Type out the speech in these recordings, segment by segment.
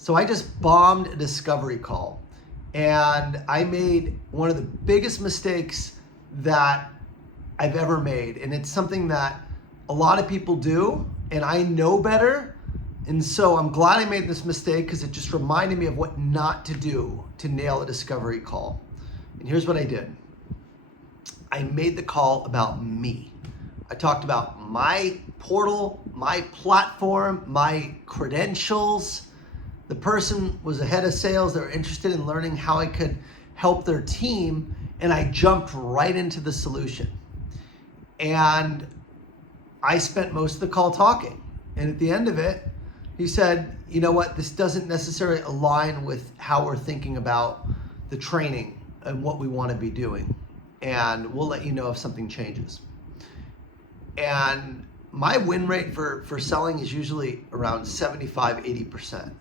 So I just bombed a discovery call, and I made one of the biggest mistakes that I've ever made. And it's something that a lot of people do, and I know better. And so I'm glad I made this mistake because it just reminded me of what not to do to nail a discovery call. And here's what I did. I made the call about me. I talked about my portal, my platform, my credentials. The person was a head of sales. They were interested in learning how I could help their team, and I jumped right into the solution. And I spent most of the call talking. And at the end of it, he said, you know what, this doesn't necessarily align with how we're thinking about the training and what we want to be doing. And we'll let you know if something changes. And my win rate for selling is usually around 75, 80%.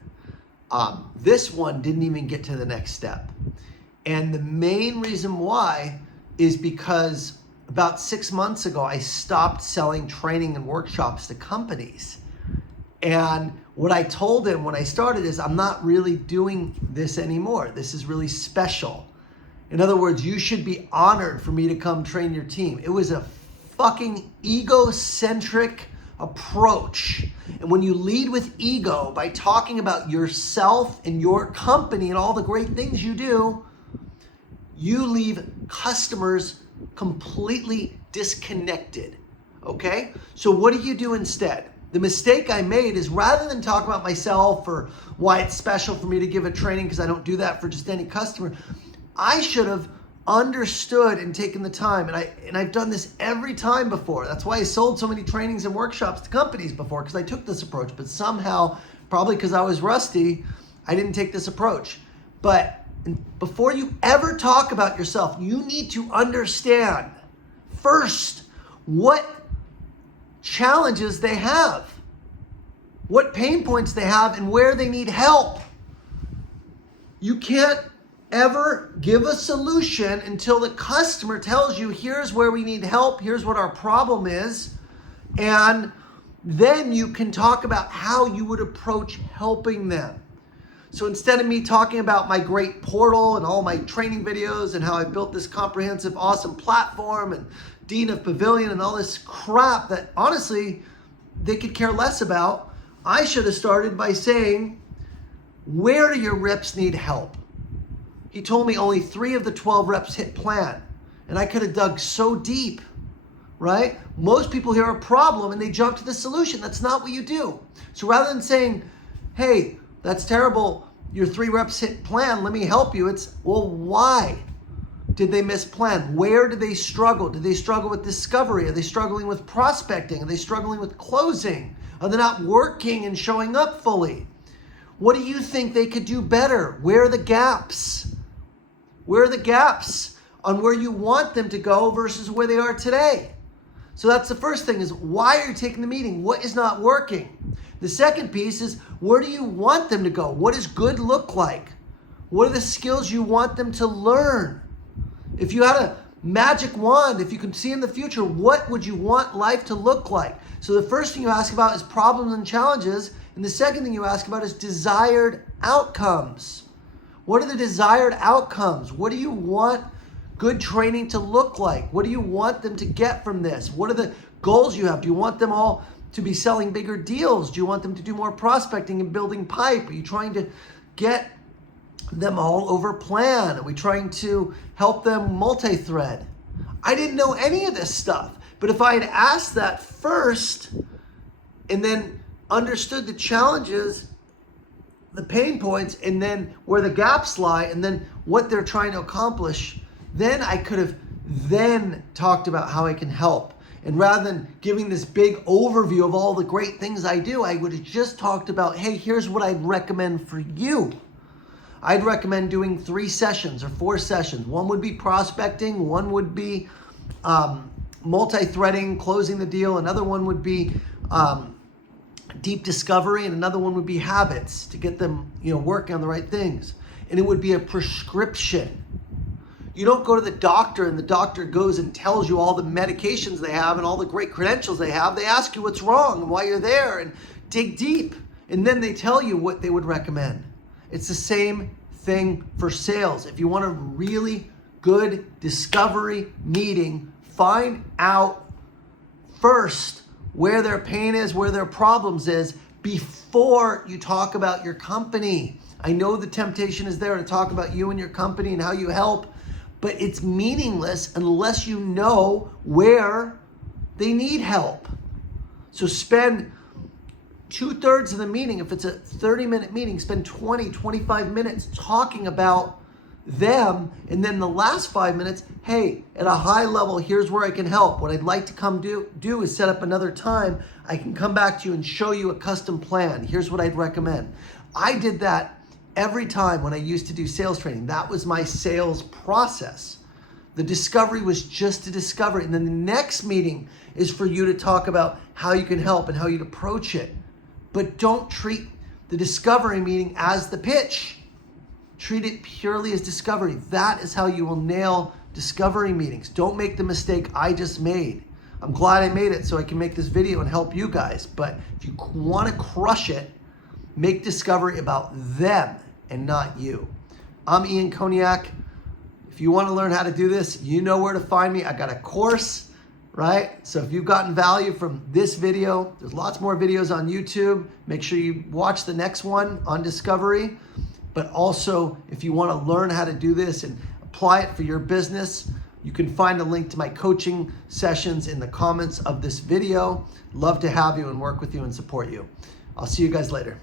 This one didn't even get to the next step. And the main reason why is because about 6 months ago, I stopped selling training and workshops to companies. And what I told him when I started is, I'm not really doing this anymore. This is really special. In other words, you should be honored for me to come train your team. It was a fucking egocentric approach. And when you lead with ego by talking about yourself and your company and all the great things you do, you leave customers completely disconnected. Okay? So what do you do instead? The mistake I made is, rather than talk about myself or why it's special for me to give a training, because I don't do that for just any customer, I should have understood and taken the time. And I've done this every time before. That's why I sold so many trainings and workshops to companies before, because I took this approach. But somehow, probably because I was rusty, I didn't take this approach. But before you ever talk about yourself, you need to understand first what challenges they have, what pain points they have, and where they need help. You can't ever give a solution until the customer tells you, here's where we need help, here's what our problem is, and then you can talk about how you would approach helping them. So instead of me talking about my great portal and all my training videos and how I built this comprehensive, awesome platform and Dean of Pavilion and all this crap that honestly they could care less about, I should have started by saying, where do your reps need help? He told me only 3 of the 12 reps hit plan. And I could have dug so deep, right? Most people hear a problem and they jump to the solution. That's not what you do. So rather than saying, hey, that's terrible, your 3 reps hit plan, let me help you. It's, well, why did they miss plan? Where did they struggle? Did they struggle with discovery? Are they struggling with prospecting? Are they struggling with closing? Are they not working and showing up fully? What do you think they could do better? Where are the gaps? Where are the gaps on where you want them to go versus where they are today? So that's the first thing, is why are you taking the meeting? What is not working? The second piece is, where do you want them to go? What does good look like? What are the skills you want them to learn? If you had a magic wand, if you could see in the future, what would you want life to look like? So the first thing you ask about is problems and challenges. And the second thing you ask about is desired outcomes. What are the desired outcomes? What do you want good training to look like? What do you want them to get from this? What are the goals you have? Do you want them all to be selling bigger deals? Do you want them to do more prospecting and building pipe? Are you trying to get them all over plan? Are we trying to help them multi-thread? I didn't know any of this stuff. But if I had asked that first and then understood the challenges, the pain points, and then where the gaps lie, and then what they're trying to accomplish, then I could have then talked about how I can help. And rather than giving this big overview of all the great things I do, I would have just talked about, hey, here's what I'd recommend for you. I'd recommend doing 3 sessions or 4 sessions. One would be prospecting, one would be multi-threading, closing the deal, another one would be deep discovery, and another one would be habits to get them, working on the right things. And it would be a prescription. You don't go to the doctor and the doctor goes and tells you all the medications they have and all the great credentials they have. They ask you what's wrong and why you're there and dig deep. And then they tell you what they would recommend. It's the same thing for sales. If you want a really good discovery meeting, find out first where their pain is, where their problems is, before you talk about your company. I know the temptation is there to talk about you and your company and how you help, but it's meaningless unless you know where they need help. So spend 2/3 of the meeting, if it's a 30-minute meeting, spend 20, 25 minutes talking about them, and then the last 5 minutes, hey, at a high level, here's where I can help. What I'd like to come do is set up another time. I can come back to you and show you a custom plan. Here's what I'd recommend. I did that every time when I used to do sales training. That was my sales process. The discovery was just a discovery. And then the next meeting is for you to talk about how you can help and how you'd approach it. But don't treat the discovery meeting as the pitch. Treat it purely as discovery. That is how you will nail discovery meetings. Don't make the mistake I just made. I'm glad I made it so I can make this video and help you guys. But if you want to crush it, make discovery about them and not you. I'm Ian Koniak. If you want to learn how to do this, you know where to find me. I got a course, right? So if you've gotten value from this video, there's lots more videos on YouTube. Make sure you watch the next one on discovery. But also, if you want to learn how to do this and apply it for your business, you can find a link to my coaching sessions in the comments of this video. Love to have you and work with you and support you. I'll see you guys later.